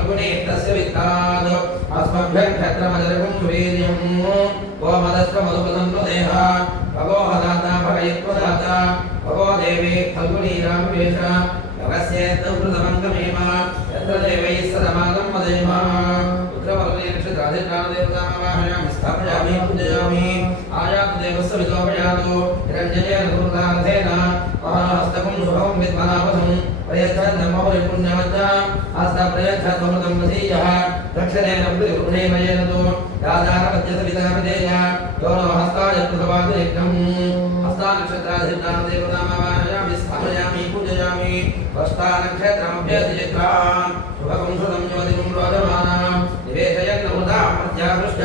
फल्गुने तस्य वित्ताद् अस्मभ्यं क्षत्रमजरगुं सुवीर्यं वो मदस्त्र मधुपदन्तो देह भगो हदाता भगयत्वदाता भगो देवी फल्गुनी रामवेश जगस्येत्तमृतमङ्गमेव यत्र देवैः सदमागं वदेम पुत्रवर्गे नक्षत्राधिष्ठानदेवतामावाहयामि स्थापयामि पूजयामि आयातु देवस्य विदोपयातु निरञ्जनेन दुर्गार्थेन महाहस्तकं शुभं विद्मनावसं प्रयच्छन्नं पुण्यवच्च हस्त प्रयच्छन्मृतं वसीयः दक्षिणेन प्रतिगृहेमयेन तु राजारपद्यसवितापदेय यो नो हस्ताय कृतवादिरिक्तम् हस्तानक्षत्राधिष्ठानदेवतामावाहयामि स्थापयामि पूजयामि हस्तानक्षत्रमभ्यधिचित्रान् शुभकं सुतं ज्योतिकं रोदमानां निवेशयन् नमुदां प्रत्याकृष्ट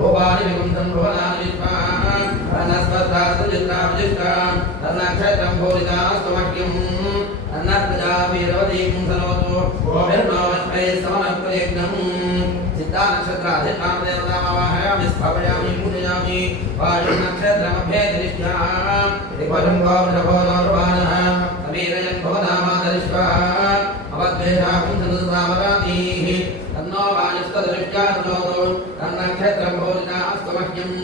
रूपाणि विकुन्तं भुवनानि विश्वान् अन्नस्पष्टास्तुचित्राभिजिष्टान् तन्नक्षत्रं भूरितास्तु मह्यम् अन्नप्रजावीरवतीं सनोतु गोभिर्नोमस्मै समनप्रयज्ञम् चित्तानक्षत्राधिष्ठानदेवतामावाहयामि स्थापयामि, पूजयामि। वायुनक्षत्रमभ्येदरिष्याम् त्रिपदं समीरयन् भवनामादरिष्वान् अवद्वेषाकुं सनुतामरातीः तन्नो वायुस्तदृष्ट्यातनोतु तन्नक्षत्रं भोजनास्तु मह्यम्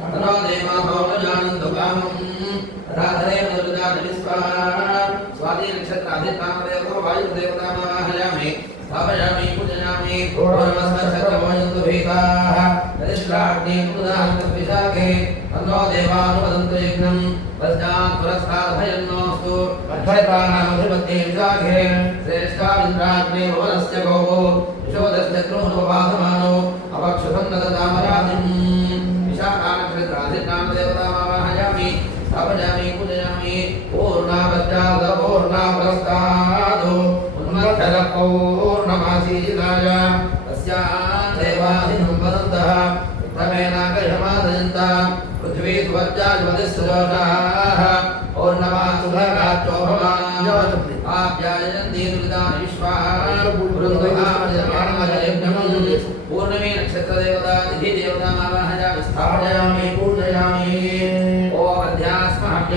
तन्नो देवाभो न जानन्तु कामम् राधरे मधुजातविस्वान् स्वाती नक्षत्राधिष्ठानदेवतो वायुदेवतामावाहयामि स्थापयामि, पूजयामि। पूर्णमस्मच्छत्रमोयन्तु भीताः प्रतिष्ठाग्निमुदान्तविशाखे तन्नो देवानुवदन्तु यज्ञम् पश्चात् पुरस्तादभयन्नोऽस्तु। अक्षयपानामधिपत्ये विशाखे, श्रेष्ठाविन्द्राग्ने भुवनस्य गौः यशोदस्य द्रोणोपाधमानो अपक्षुसन्नततामराधिम् विशाखानक्षत्राधिष्ठानदेवतामावाहयामि स्थापयामि उन्मत्तरपौर्णमासीदाय तस्याः देवाधिनं वदन्तः उत्तमेनाकशमादयन्त पृथ्वी सुवर्जायुवतिस्रोषाः पौर्णमासुभगाचोभमानाय आप्यायन्ति दुरितानि विश्वाः।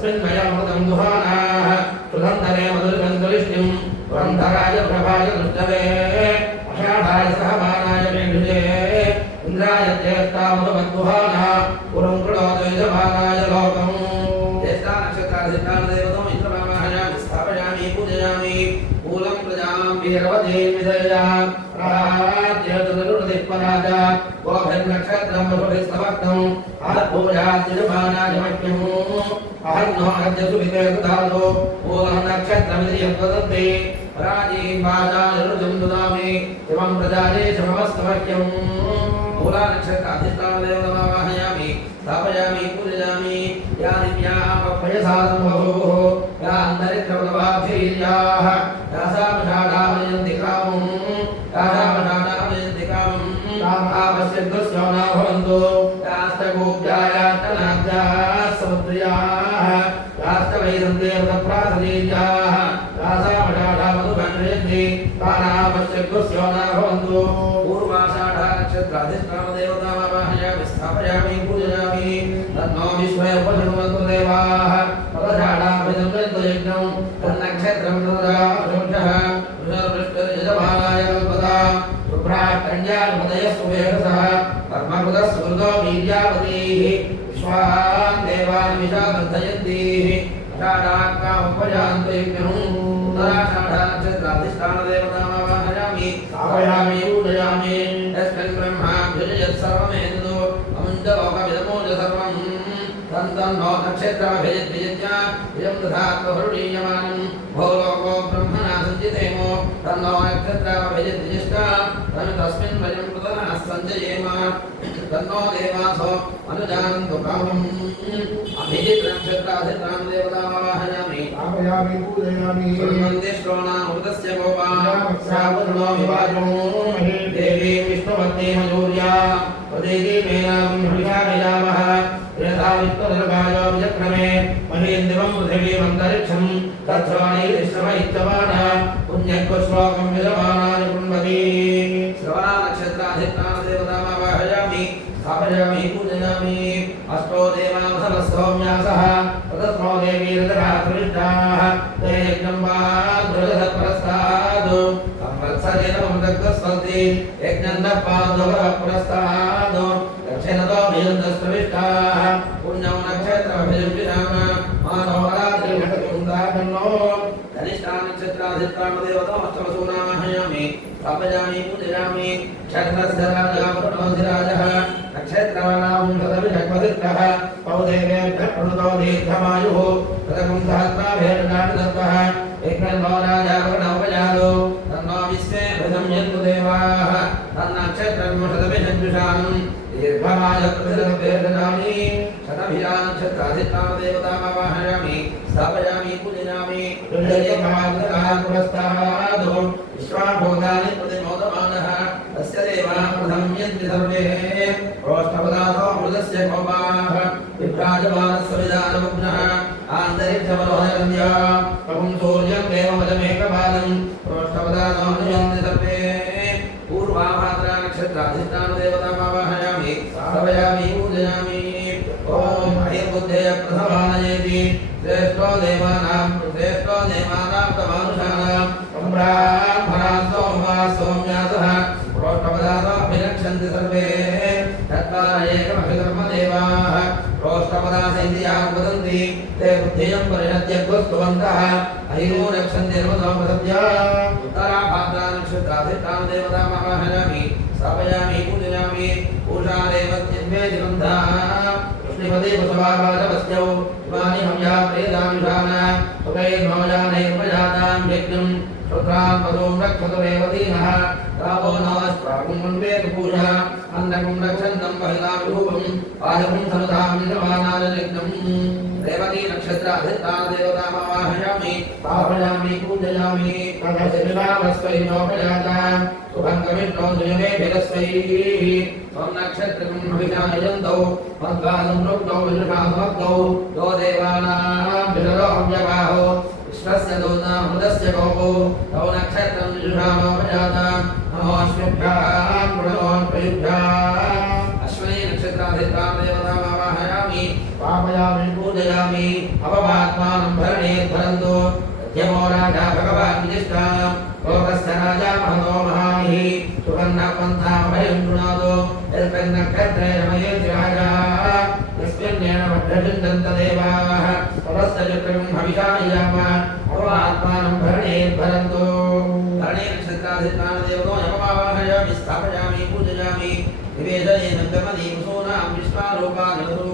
तस्मिन् मयमृतं दुहानाः सुधन्धरे मधुरगन्धलिष्टिं पुरन्धराय प्रभाय दृष्टवे अषाढाय सहमानाय मेघुजे इन्द्राय ज्येष्ठामधुमद्दुहानः पुरं कृणोतु यजमानाय लोकम् ज्येष्ठानक्षत्राधिष्ठानदेवतम् इन्द्रमामाहयामि स्थापयामि पूजयामि मूलं प्रजां वीरवतीं विधया పుష్పరాజ ఓభిర్నక్షత్రం స్తవక్తం ఆత్మూజాతిమానాయమహ్యం అహర్నో అర్జసు వివేకధాతో ఓం నక్షత్రమిదియత్వదంతే పరాజీపాదానిరుజం దదామి ఇమం ప్రజాయే సమస్తమహ్యం మూలా నక్షత్ర అధిష్టానదేవ నమామహయామి స్థాపయామి పూజయామి యా దివ్యా न भवन्तु यास्तगोप्यायात्तनाद्याः समुद्र्याः यास्तवैदन्तेवतप्रासदीर्याः न भवन्तु पूर्वाषाढानक्षत्राधिष्ठानदेवतामावाहयामि स्थापयामि पूजयामि। तन्नो विश्वे उपशृण्वन्तु देवाः। पदषाढाभिजन्तु तन्नक्षत्रं तदाशंसः वृषवृष्टिर्यजमानाय कल्पदा शुभ्राकन्यानुपदयस्तु वेधसः कर्मकृतस्मृतो वीर्यावतीः विश्वान् देवान् विशावर्धयन्तीः षाढाकामुपजान्तु यज्ञं तदाषाढानक्षत्राधिष्ठानदेवतामावाहयामि स्थापयामि पूजयामि यस्मिन् ब्रह्माभ्युजयत् सर्वमेतदो अमुञ्जलोकमिदमोज सर्वम् तन्तन्नो नक्षत्रमभिजिद्विजित्य इदं दधात्महरुणीयमानं भो लोको ब्रह्मणा सञ्जितेमो तन्नो नक्षत्रमभिजिद्विजिष्ट तनु तस्मिन् वयं कृतनः सञ्जयेम तन्नो देवासो अनुजानन्तु कामम्। अभिजित् नक्षत्राधिष्ठानं देवतामावाहयामि स्थापयामि पूजयामि श्रृण्वन्ति श्रोणामृतस्य गोपाः श्रावणो विवाजो देवीं मयूर्या प्रदेगी मेनां हृषामिजामः यथा वित्तनिर्गायो विचक्रमे। महेन्द्रं पृथिवीमन्तरिक्षं तच्छ्रवणैरिश्रम इत्यमान पुण्यश्लोकं विजमानाय कृण्वति श्रवणानक्षत्राधिष्ठानदेवतामावाहयामि स्थापयामि पूजयामि अष्टो देवावसनस्तोम्यासः ततस्मो देवी ऋतरात्रिष्टाः ते यज्ञं वा दृढसत्परस्तादु संवत्सरेण मम दग्धस्वन्ति यज्ञं न पादवः पुरस्तादु दक्षिणतो भियन्दस्प्रविष्टाः पुण्यं नक्षत्रमभियुञ्जिनाम मानवरात्रिभटकुन्दाकन्नो धनिष्ठा नक्षत्राधिष्ठानदेवतामष्टमसूनामाहयामि स्थापयामि पूजयामि क्षत्रस्य राजः नक्षत्रवनां पौदेवेभ्यः प्रणुतो दीर्घमायुः। तदकुं सहस्राभेर्नाटदत्तः एकन्नो राजा वर्णोपजातो तन्नो विश्वे भृतं यन्तु देवाः। तन्नक्षत्रं शतविषञ्जुषाम् दीर्घमायत्वदनानि शतभिरा नक्षत्राधिष्ठानदेवतामावाहयामि स्थापयामि, पूजयामि। पुरस्तादो विश्वाभूतानि प्रतिमोदमानः। तस्य देवाः प्रथम यन्ति सर्वे। रोष्टपदातो मृदस्य कोपाः विभ्राजमानस्य विधानमुग्नः प्रभुं सूर्यं देवमजमेकपादं रोष्टपदातो यन्ति सर्वे पूर्वाभाद्रा नक्षत्राधिष्ठानदेवतामावाहयामि स्थापयामि पूजयामि ॐ अयबुद्धेय प्रथमानयेति श्रेष्ठो देवानां श्रेष्ठो देवानां तमानुषाणां ब्राह्मणा सोमा सौम्यासः प्रोष्ठपदाभिरक्षन्ति सर्वे। तत्त्वा एकमभिधर्मदेवाः प्रोष्ठपदा सैन्त्यां वदन्ति ते बुद्धियं परिणत्य गुस्तुवन्तः अहिरो रक्षन्ति नमसोपसद्य उत्तराभाद्रा नक्षत्राधिष्ठान देवतामावाहयामि स्थापयामि पूजयामि पूषादेव जिन्मे जिबन्धा कृष्णपदे वसवावाचवस्यौ इमानि हव्या प्रेदामिषान सुखैर्मोजानैर्मजातां यज्ञं श्रोत्रां पदों रक्षतु रेवतीनः रावो नमस्प्रागुं वन्दे पूजा अन्नकुं रक्षन्तं महिलां रूपं पादकुं सनुधां निर्माणानयज्ञं रेवती नक्षत्राधिष्ठान देवतामावाहयामि स्थापयामि पूजयामि तदशिलामस्वै नोपजाता शुभं कविष्णो दुयमे भिरस्वैः त्वं नक्षत्रं हविषायन्तौ मद्वादं रुक्तौ विदुषासमग्नौ यो देवानां विशदोऽव्यवाहो विश्वस्य दोनामृतस्य गोपो तौ नक्षत्रं विदुषामोपजाता नमोऽश्वभ्यां प्रणोन्प्रयुभ्याम् पापयामि, पूजयामि अपमात्मानं भरणे धरन्तु यमो राजा भगवान् विदिष्टा लोकस्य राजा महतो महानिः सुगन्धपन्थाभयं शृणोतु यस्मिन्नक्षत्रे रमयेति राजा यस्मिन्नेन भद्रचिन्तन्तदेवाः तपस्य चक्रं हविषायाम अपमात्मानं भरणे भरन्तु। भरणे नक्षत्राधिष्ठानदेवतो यममावाहयामि, स्थापयामि, पूजयामि। निवेदनेन गमनीमसूनां विश्वारूपाणि वसून्यावेशयन्ति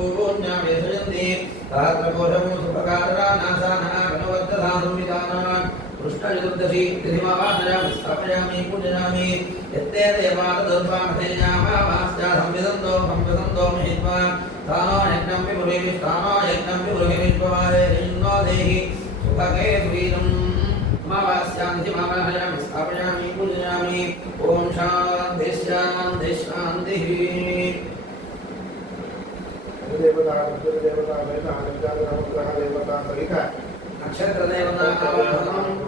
कृष्णचतुर्दशी तिथिमावाहयामि स्थापयामि पूजयामि यत्ते देवादुर्वामधेयामावास्या संविदन्तो महित्वा तानो यज्ञं विमुरिविष्टानो यज्ञं विमुरिविष्टवारे देहि सुभगे सुवीरम् अमावास्यां तिथिमावाहयामि स्थापयामि पूजयामि ॐ शान्ति शान्ति शान्तिः पितृदेवता पितृदेवता वेद अनंताग्रह देवता सहित नक्षत्रदेवतावाहनम्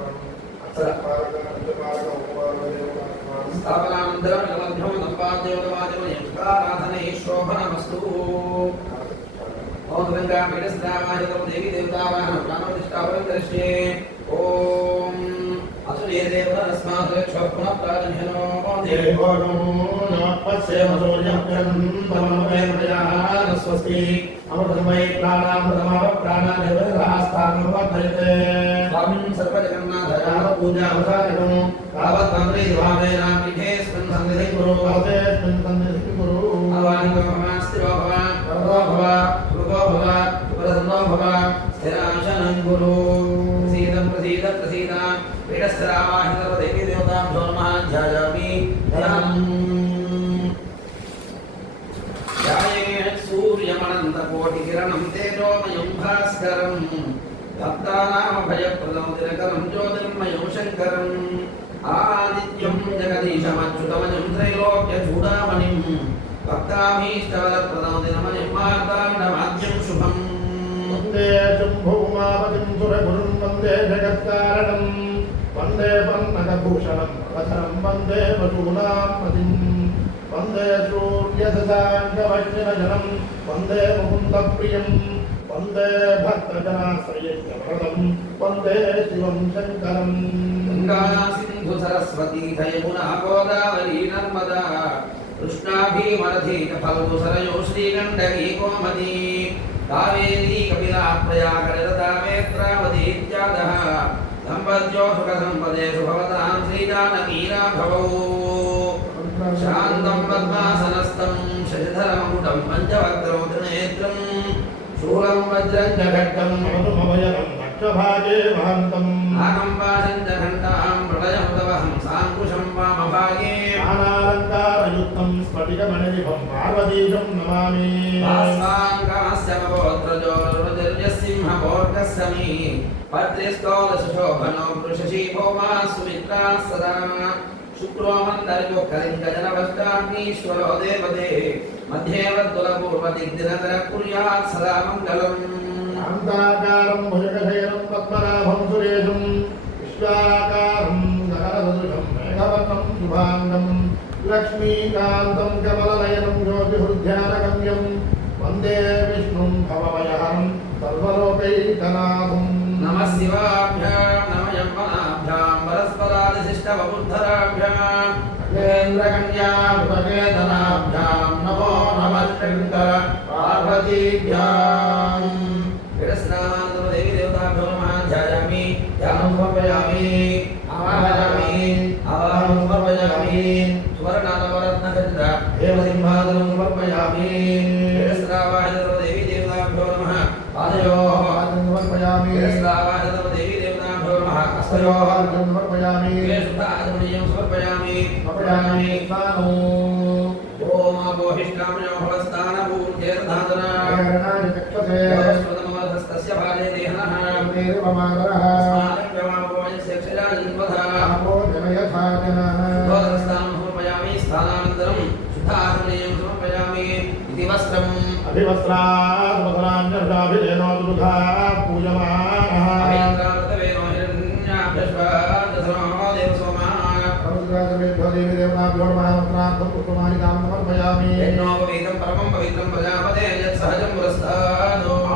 स्थापनानन्तरं नवभ्यो नम्पाद्योतवाचमयकाराधनैः शोभनमस्तु मौद्रङ्गामीडस्नामायतं देवीदेवतावाहनं प्राणप्रतिष्ठापनं दृश्ये ॐ तस्मात् क्षोपुनः प्रागन्यनो देवो नमपस्येम सूर्यक्रन्दमनोमयप्रजाः स्वस्ति। अमृतमयि प्राणामृतमाव प्राणादेवरास्तानुवर्धयते स्वामिन् सर्वजगन्नाथयाव पूजावधारणो तावत्तन्द्रे भावे रामिघे स्मिन् सन्निधि कुरु। भवते स्मिन् सन्निधि कुरु अवानिको भवास्ति भव प्रभो भव प्रभो भव प्रसन्नो भव स्थिराशनं कुरु। प्रसीदं प्रसीद प्रसीदाम् कीटस्त्रावाहि सर्वदेवी देवतां भो नमः ध्यायामि ध्यायेण सूर्यमनन्तकोटिकिरणं तेजोमयं भास्करम् भक्तानामभयप्रदं तिलकरं ज्योतिर्मयं शङ्करम् आदित्यं जगदीशमच्युतमजं त्रैलोक्यचूडामणिं भक्तामीष्टवरप्रदं दिनमणिं मार्ताण्डमाद्यं शुभम् वन्दे शम्भुमापतिं सुरगुरुं वन्दे जगत्कारणम् वन्दे वन्नकभूषणं रथनं वन्दे वसूनां मतिं वन्दे सूर्यदशाङ्गवैष्णवजनं वन्दे मुकुन्दप्रियं वन्दे भक्तजनाश्रयज्ञवरदं वन्दे शिवं शङ्करं गङ्गासिन्धुसरस्वती जयमुनः गोदावरी नर्मदा कृष्णाभीमरधीक फल्गु सरयो श्रीगण्डकी कोमती कावेरी कपिला प्रयागरता मेत्रावती इत्यादः సంపద్యో సుఖ సంపదేషు భవతాం శ్రీజానకీరాఘవౌ శాంతం పద్మాసనస్థం శశిధరమకుటం పంచవక్రం త్రినేత్రం శూలం వజ్రం చ ఘట్టం మధుమవయనం రక్షభాగే మహంతం ఆకంపాశం చ ఘంటాం ప్రళయముదవహం సాంకుశం వామభాగే ఆనాలంకారయుక్తం స్ఫటికమణివిభం పార్వతీశం నమామి సాంకాస్య మహోత్రజో రుజర్యసింహమోర్గస్సమీ పత్రిస్తోలసుశోభనో వృషశీభో మా సుమిత్రా సదా శుక్రో మందరిలో కలింగజన వస్తాగ్నీశ్వరో దేవదే మధ్యేవద్దులపూర్వ దిగ్దినకర కుర్యాత్ సదా మంగళం అంతాకారం భుజగశయనం పద్మనాభం సురేశం విశ్వాకారం నారదృశం మేఘవతం శుభాంగం లక్ష్మీకాంతం కమలనయనం జ్యోతిహృధ్యానగమ్యం వందే విష్ణుం భవమయహం సర్వలోకైకనాథం नम शिवाभ्यां नम यम्मनाभ्यां परस्परादिशिष्टवबुद्धराभ्यां केन्द्रकन्यामृतकेतनाभ्यां नमो नमः शङ्कर पार्वतीभ्याम्। देवी देवताभ्यो नमः। ध्यायामि ध्यानं समर्पयामि, आवाहयामि आवाहनं समर्पयामि। सुवर्णानवरत्नखचित हेमसिंहासनं समर्पयामि। देवी देवताभ्यो नमः। पादयोः समर्पयामि। देवताभ्यो नमः समर्पयामि। शुद्धाचमनीयं समर्पयामि। समर्पयामि स्नानो ॐ अपोहिष्टामयो स्वतमवधस्तस्य बाले देहनः। आपो जनयथा जनः। स्थानानन्तरं शुद्धाचमनीयं समर्पयामि। इति वस्त्रम्। अभिवस्त्राद्वदनान्यर्षाभिधेनो दुर्गा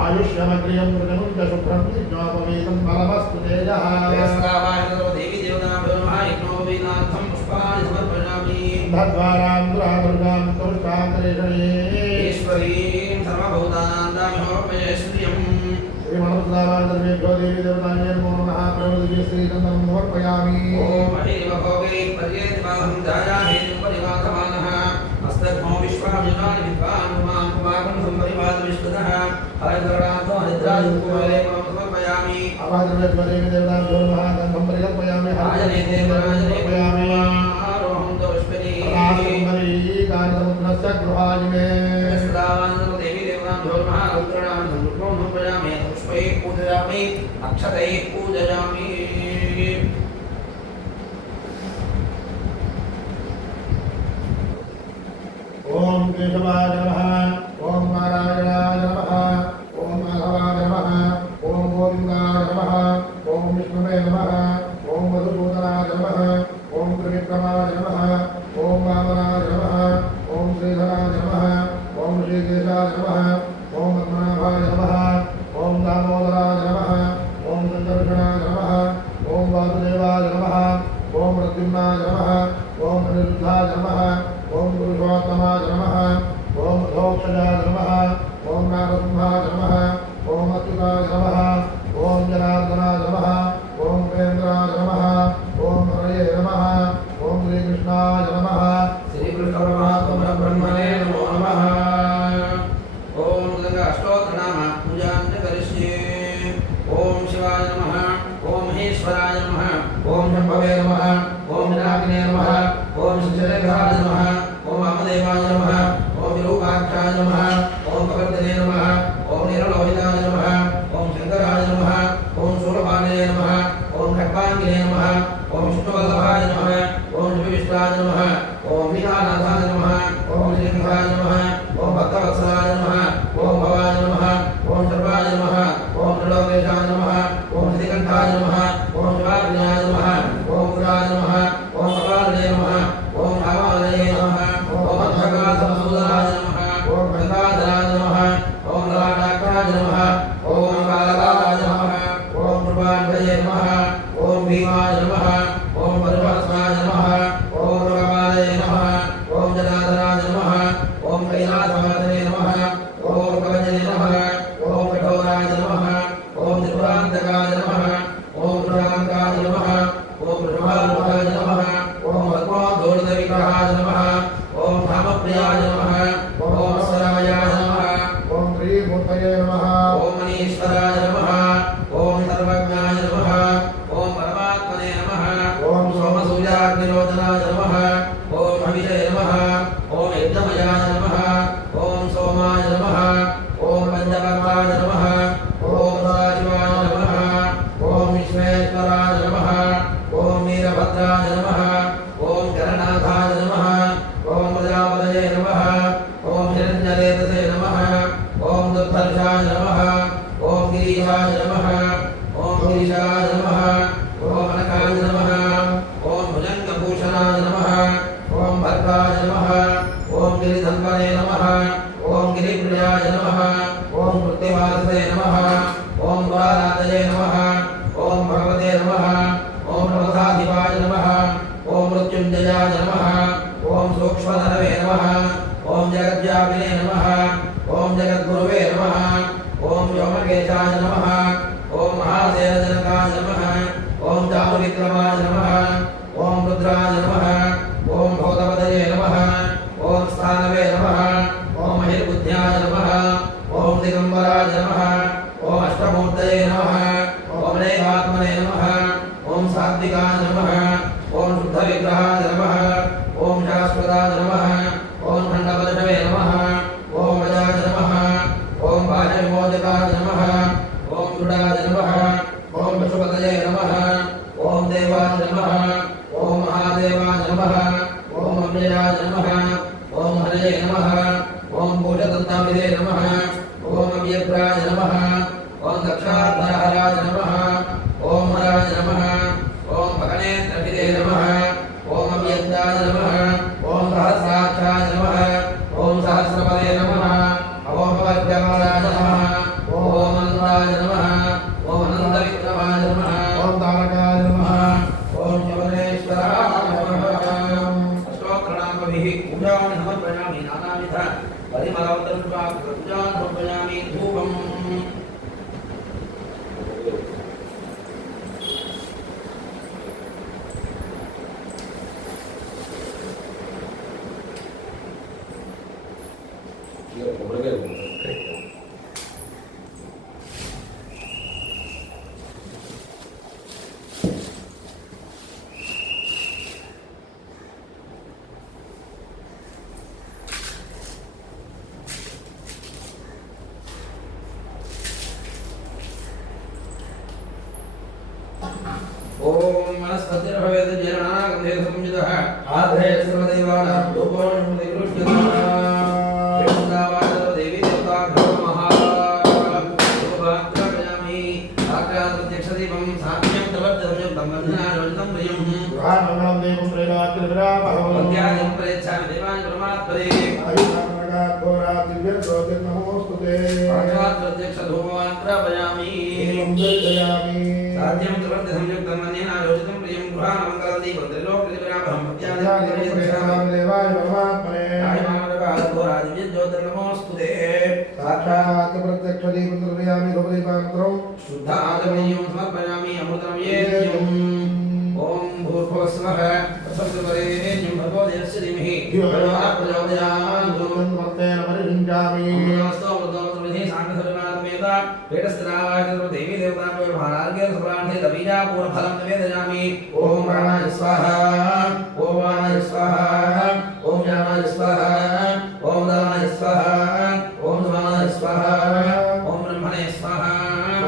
ఆయుష్యమగ్రియం మృగముంచ శుభ్రం యజ్ఞోపవీతం పరమస్తు తేజః దేవి దేవతా యజ్ఞోపవీతార్థం పుష్పాణి సమర్పయామి ధద్వారాం దురాదుర్గాం తుష్టాంతరేషణే ఈశ్వరీం సర్వభూతానాందామహోపయేశ్వరియం तेजः देवी देवताभ्यो नमः नमो प्रवदति श्रीचन्दनं समर्पयामि ॐ अहिव भोगैः पर्येतिमाहं जायाहेतुं परिवाधमानः हस्तघ्मो विश्वामिमानि विद्वान् पुमान् पुमाकं सम्परिवादविश्वतः हरकरणाथो हरिद्राजुकुमले मम समर्पयामि अवादर्भ्यो देवी देवताभ्यो नमः गन्धं परिकल्पयामि राजने देवराजने समर्पयामि आरोहं दोष्परी राजकुमारी कार्यसमुद्रस्य गृहाजिने देवी அக்ஷதையை பூஜயாமி ஓம் கேசவாய नमः ॐ जगद्व्यापिने नमः ॐ जगद्गुरुवे नमः ॐ व्योमकेशाय नमः ॐ महासेनजनकाय नमः ॐ चारुविक्रमाय नमः ओम रुद्राय नमः ओम भौतपदये नमः ओम स्थानवे नमः ॐ महिर्बुद्ध्याय नमः ओम दिगम्बराय नमः ओम अष्टमूर्तये नमः ॐ नैवात्मने नमः ओम सात्विकाय नमः ओम शुद्धविग्रहाय नमः ओम शाश्वताय नमः नमः। ॐ देवाय नमः। ॐ महादेवाय नमः। ॐ अव्ययाय नमः। ॐ हरे नमः। ॐ मूलदन्तामिदे नमः। ॐ अव्यग्राय नमः। ॐ दक्षाधाराय नमः। ॐ हराय नमः। साक्षात् प्रत्यक्षदीपं द्रव्यामि धूपदीपान्तरौ शुद्ध आदमनीयं समर्पयामि अमृतमयेत्यम् ॐ भूर्भुवस्वः प्रसन्नवरेण्यं भगवदेवस्य धीमहि प्रचोदयान् गुरुं भक्तेन परिषिञ्चामि नमस्ते देवी देवता को भारार्ग्य सुराणे दबीजा पूर्ण फलम निवेदयामि। ओम प्राणाय स्वाहा ओम प्राणाय स्वाहा ओम ज्ञानाय स्वाहा ओम दानाय स्वाहा ओम धनाय स्वाहा ओम ब्रह्मणे स्वाहा।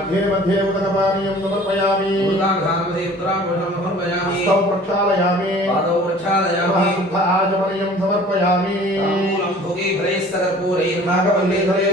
मध्ये मध्ये उदकपानीयं समर्पयामि उदाघामदे उत्तराभूषं समर्पयामि हस्तौ प्रक्षालयामि। पादौ प्रक्षालयामि। शुद्ध आचमनीयं समर्पयामि। मूलं भुगे भरैस्तरपूरैर्नागवल्लीधरे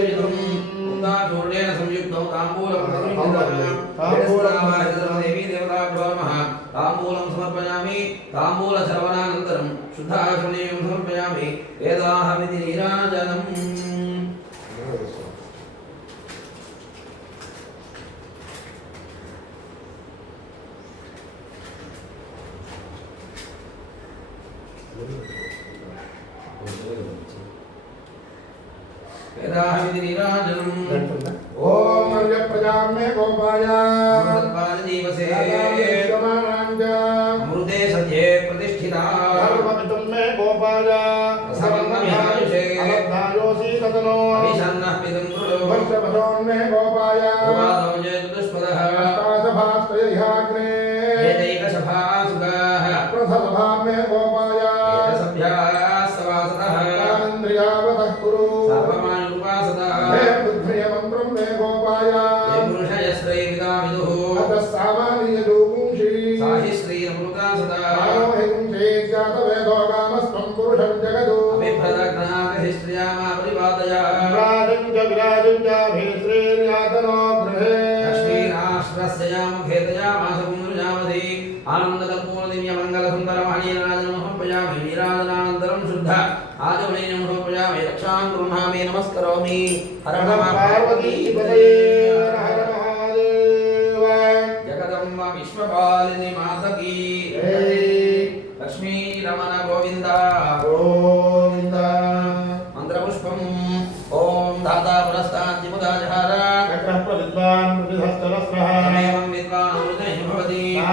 గోపాయ करोमि हर नम पार्वती पदये हर महादेव जगदम्ब विश्वपालिनि माता की लक्ष्मी रमण गोविंद गोविंद मन्त्रपुष्पम् ॐ धाता पुरस्तात् विमुदाजहार चक्रः प्रविद्वान्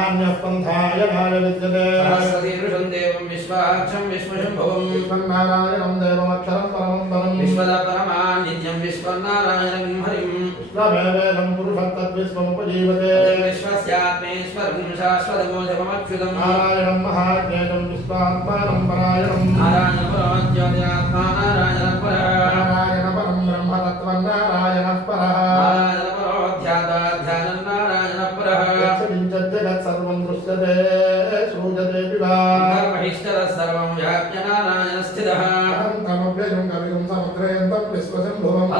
नान्यपन्थायणाय विद्यते सरस्वतीदृशं देवं विश्वाक्षं विश्वशम्भवं विश्वन्नारायणं देवमक्षरं परमं परं विश्वदपरमान्नित्यं विश्वन्नारायणं हरिं विश्वमेवेदं पुरुषं तद्विश्वमुपजीवते विश्वस्यात्मेश्वरं शाश्वतमोजमच्युतं नारायणं महाज्ञेयं विश्वात्मानं परायणं नारायणपरमज्योतिरात्मा नारायणपरा नारायणपरं ब्रह्मतत्त्वं नारायण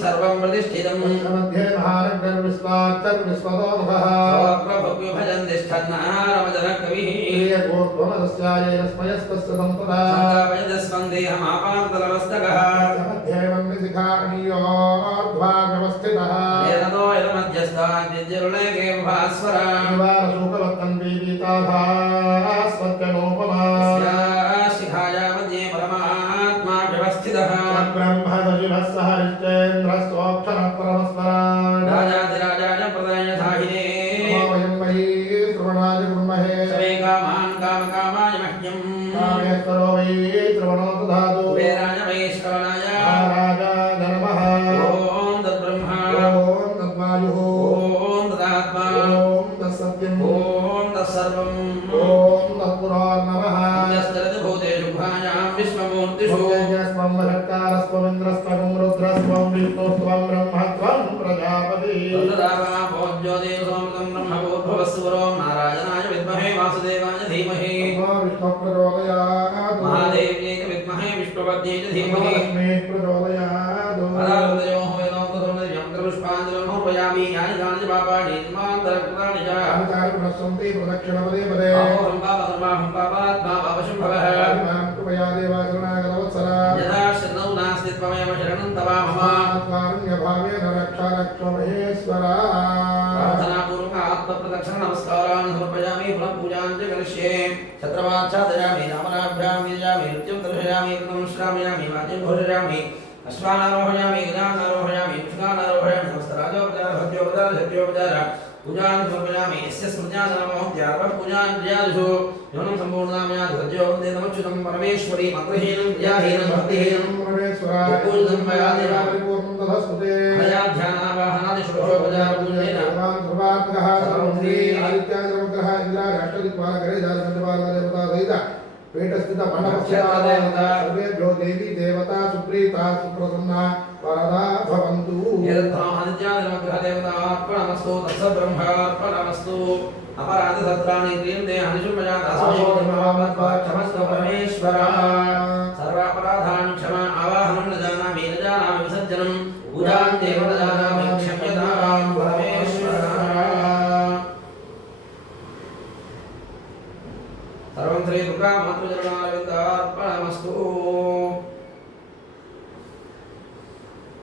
सर्वं प्रतिष्ठितम् मध्ये महारग्रविस्वार्चर्विश्वतोमुखः भजन् तिष्ठन्नारमजनकविः प्रियगोर्ध्वमदस्यायेन स्मयस्तस्य सम्पदा सन्तापयजस्वन्देहमापान्तलमस्तकः मध्येवन्निशिखाणीयोर्ध्वा व्यवस्थितः एततो यदमध्यस्थाद्यज्जरुलेके भास्वरा निवारशुकवत्तन् बीबीताभास्वत्यनोपमा प्रचोदयात् महादेव्यै विद्महे विष्णुपत्न्यै च धीमहि लक्ष्मी प्रचोदयात् पदार्थयोः वेदोक्तसौन्दर्यमग्रपुष्पाञ्जलिर्मोपयामि यानि कानि च पापानि मान्तरकृतानि च आचार्य प्रदक्षिणपदे पदे अहोहं पापकर्माहं पापात्मा पापशम्भवः माँ कृपया देवाचरणागतवत्सरा यदा शरणौ नास्ति त्वमेव शरणं तवामः कारुण्यभावेन रक्ष रक्ष महेश्वरा प्रार्थनापूर्वक आत्मप्रदक्षिण नमस्कारान् समर्पयामि पुनः च करिष्ये। छत्रमाच्छादयामि रामनाभ्यां निजामि नृत्यं दर्शयामि कृतं श्रामयामि वाद्यं घोषयामि अश्वानारोहयामि गजानारोहयामि पुष्कानारोहयामि समस्तराजोपचार सत्योपचार सत्योपचार पूजां समर्पयामि। यस्य स्मृत्यासनमोहत्यार्वः पूजां क्रियादिषु न्यूनं सम्पूर्णाम्यात् सद्यो वंदे नमच्युतं परमेश्वरी मन्त्रहीनं क्रियाहीनं भक्तिहीनं परमेश्वरा पूजितं मया देव परिपूर्णं तदस्तुते सहित मंडपस्य देवी देवता सुप्रीता सुप्रसन्ना वरदा भवन्तु। आदित्यादिनमग्रहदेवतार्पणमस्तु तत्सब्रह्मार्पणमस्तु। अपराधसत्राणि क्रियन्ते हनिषुमया दासोक्षमस्व परमेश्वरा।